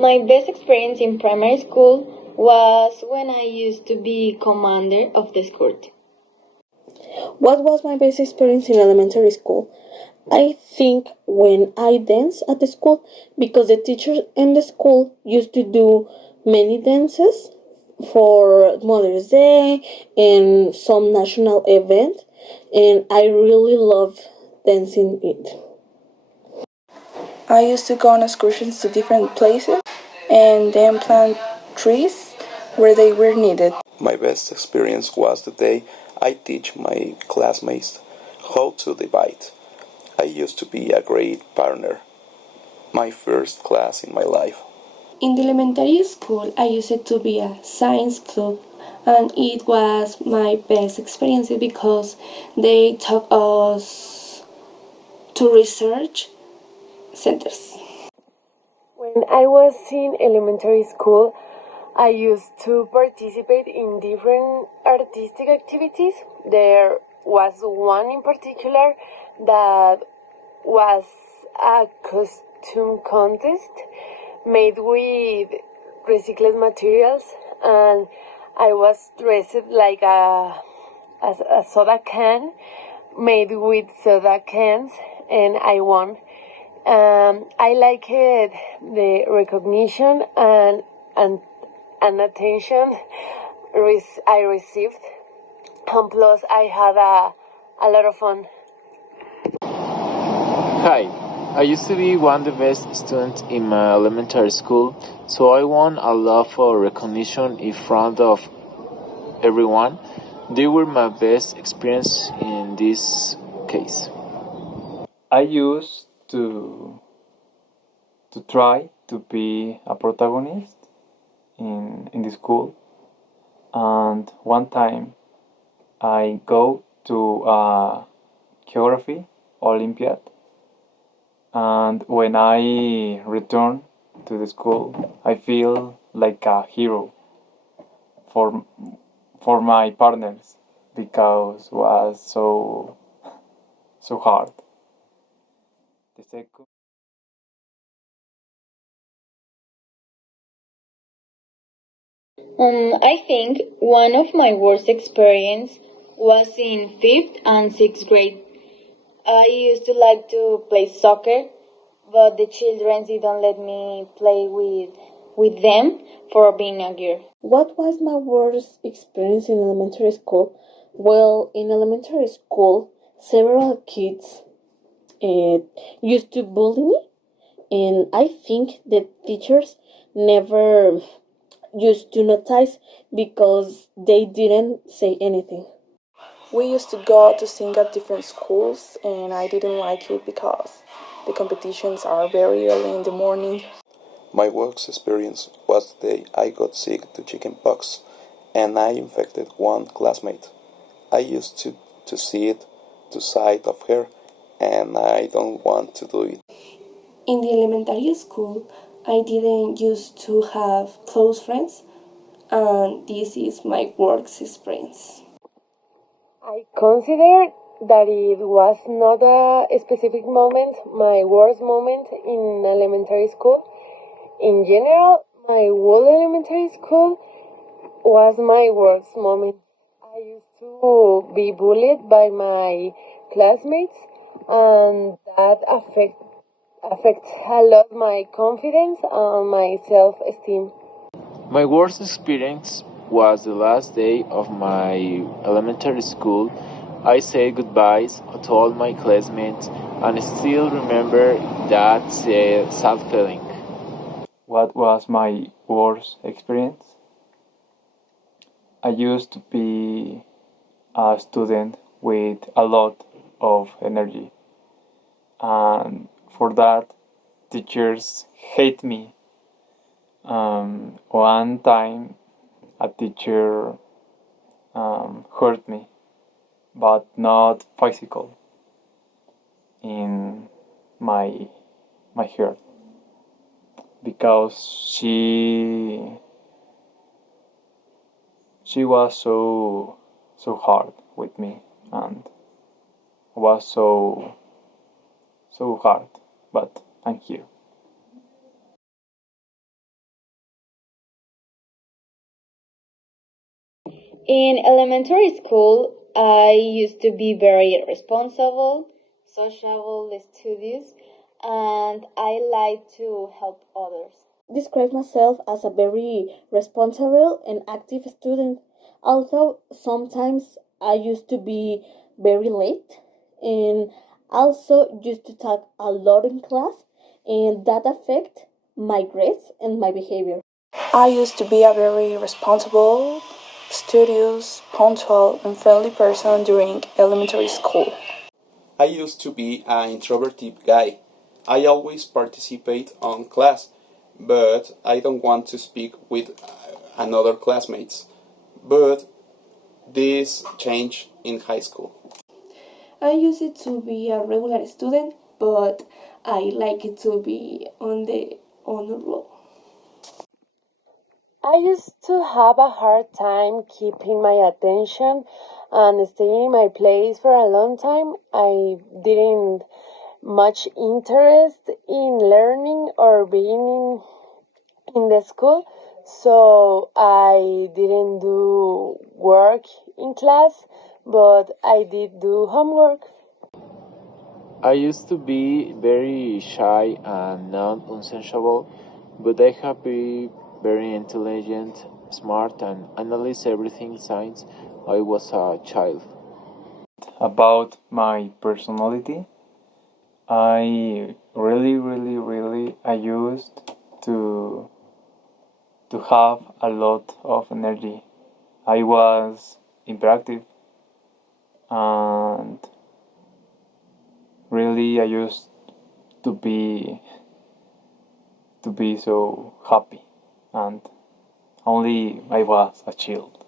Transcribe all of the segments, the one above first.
My best experience in primary school was when I used to be commander of the escort. What was my best experience in elementary school? I think when I danced at the school, because the teachers in the school used to do many dances for Mother's Day and some national event, and I really love dancing it. I used to go on excursions to different places and then plant trees where they were needed. My best experience was the day I teach my classmates how to divide. I used to be a great partner. My first class in my life. In the elementary school, I used to be a science club, and it was my best experience because they taught us to research centers. When I was in elementary school, I used to participate in different artistic activities. There was one in particular that was a costume contest made with recycled materials, and I was dressed like a soda can made with soda cans, and I won. I liked the recognition and attention I received, and plus I had a lot of fun. Hi, I used to be one of the best students in my elementary school, so I won a lot of recognition in front of everyone. They were my best experience in this case. I used to try to be a protagonist in the school, and one time I go to a geography Olympiad, and when I return to the school, I feel like a hero for for my partners because it was so hard. The second I think one of my worst experience was in fifth and sixth grade. I used to like to play soccer, but the children didn't let me play with them for being a girl. What was my worst experience in elementary school? Well, in elementary school, several kids uh, used to bully me, and I think the teachers never used to notice because they didn't say anything. We used to go to sing at different schools, and I didn't like it because the competitions are very early in the morning. My worst experience was the day I got sick to chickenpox and I infected one classmate. I used to see it to sight of her and I don't want to do it. In the elementary school, I didn't used to have close friends, and this is my work experience. I consider that it was not a specific moment, my worst moment in elementary school. In general, my whole elementary school was my worst moment. I used to be bullied by my classmates, and that affects a lot my confidence and my self-esteem. My worst experience was the last day of my elementary school. I said goodbyes to all my classmates and I still remember that sad feeling. what was my worst experience? I used to be a student with a lot of energy, and for that, teachers hate me. One time, a teacher hurt me, but not physical, in my my heart because she was so hard with me and was so hard, but thank you. In elementary school, I used to be very responsible, sociable, studious, and I like to help others. Describe myself as a very responsible and active student, although sometimes I used to be very late and also used to talk a lot in class, and that affect my grades and my behavior. I used to be a very responsible, studious, punctual, and friendly person during elementary school. I used to be an introverted guy. I always participate on class, but I don't want to speak with another classmates. But this changed in high school. I used it to be a regular student, but I like it to be on the honor roll. I used to have a hard time keeping my attention and staying in my place for a long time. I didn't much interest in learning or being in the school, so I didn't do work in class, but I did do homework. I used to be very shy and non unsociable, but I have been very intelligent, smart, and analyze everything since I was a child. About my personality, I really I used to to have a lot of energy. I was interactive and really I used to be so happy and only I was a child.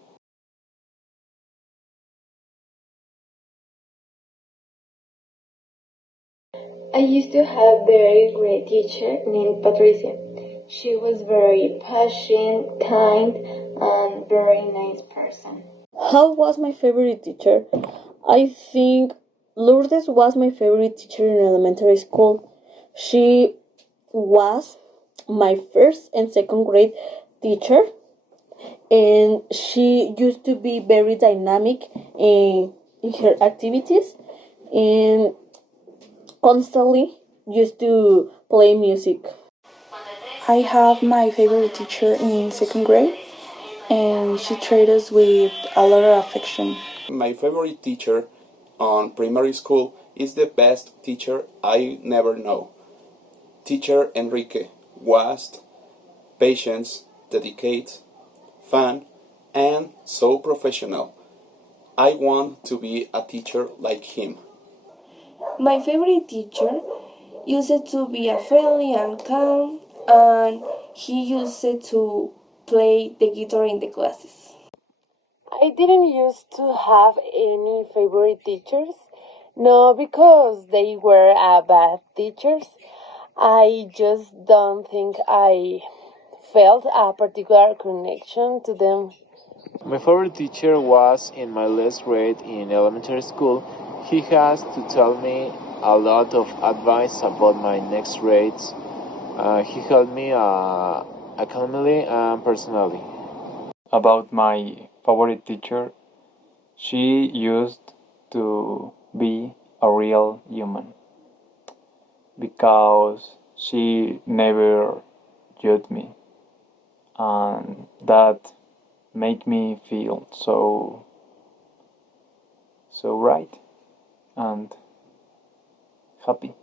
I used to have a very great teacher named Patricia. She was very patient, kind, and very nice person. How was my favorite teacher? I think Lourdes was my favorite teacher in elementary school. She was my first and second grade teacher, and she used to be very dynamic in her activities and constantly used to play music. I have my favorite teacher in second grade, and she treated us with a lot of affection. My favorite teacher on primary school is the best teacher I never know. Teacher Enrique was patient, dedicated, fun, and so professional. I want to be a teacher like him. My favorite teacher used to be a friendly and calm, and he used to play the guitar in the classes. I didn't used to have any favorite teachers. No, because they were bad teachers. I just don't think I felt a particular connection to them. My favorite teacher was in my last grade in elementary school. He has to tell me a lot of advice about my next grades. He helped me academically and personally. About my favorite teacher, she used to be a real human because she never judged me, and that made me feel so right and happy.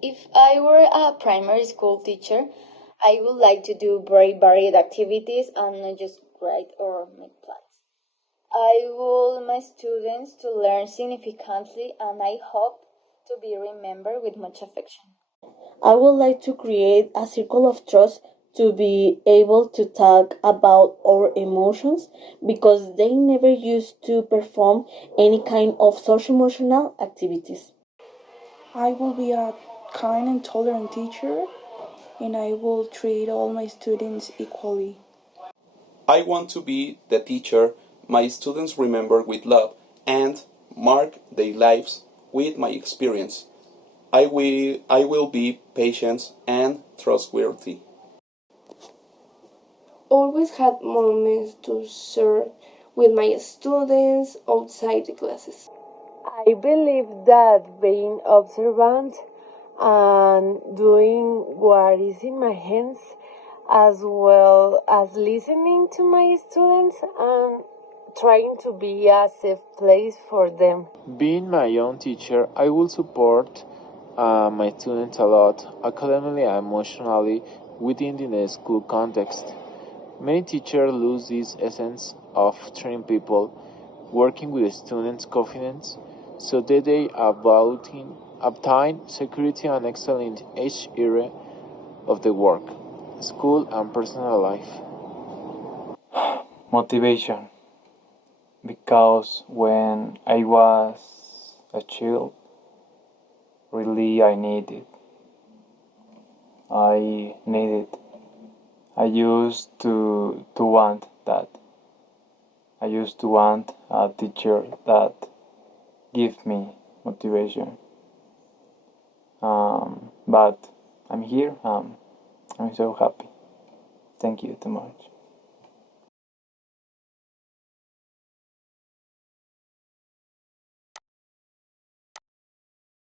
If I were a primary school teacher, I would like to do very varied activities and not just write or make plans. I want my students to learn significantly and I hope to be remembered with much affection. I would like to create a circle of trust to be able to talk about our emotions because they never used to perform any kind of social emotional activities. I will be a kind and tolerant teacher, and I will treat all my students equally. I want to be the teacher my students remember with love and mark their lives with my experience. I will be patient and trustworthy. Always had moments to share with my students outside the classes. I believe that being observant and doing what is in my hands, as well as listening to my students and trying to be a safe place for them. Being my own teacher, I will support my students a lot, academically and emotionally, within the school context. Many teachers lose this essence of training people, working with students' confidence, so that they obtain security and excel in each area of the work, school, and personal life. Motivation, because when I was a child, really I needed. I needed. I used to want that. I used to want a teacher that give me motivation. But I'm here. I'm so happy. Thank you too much.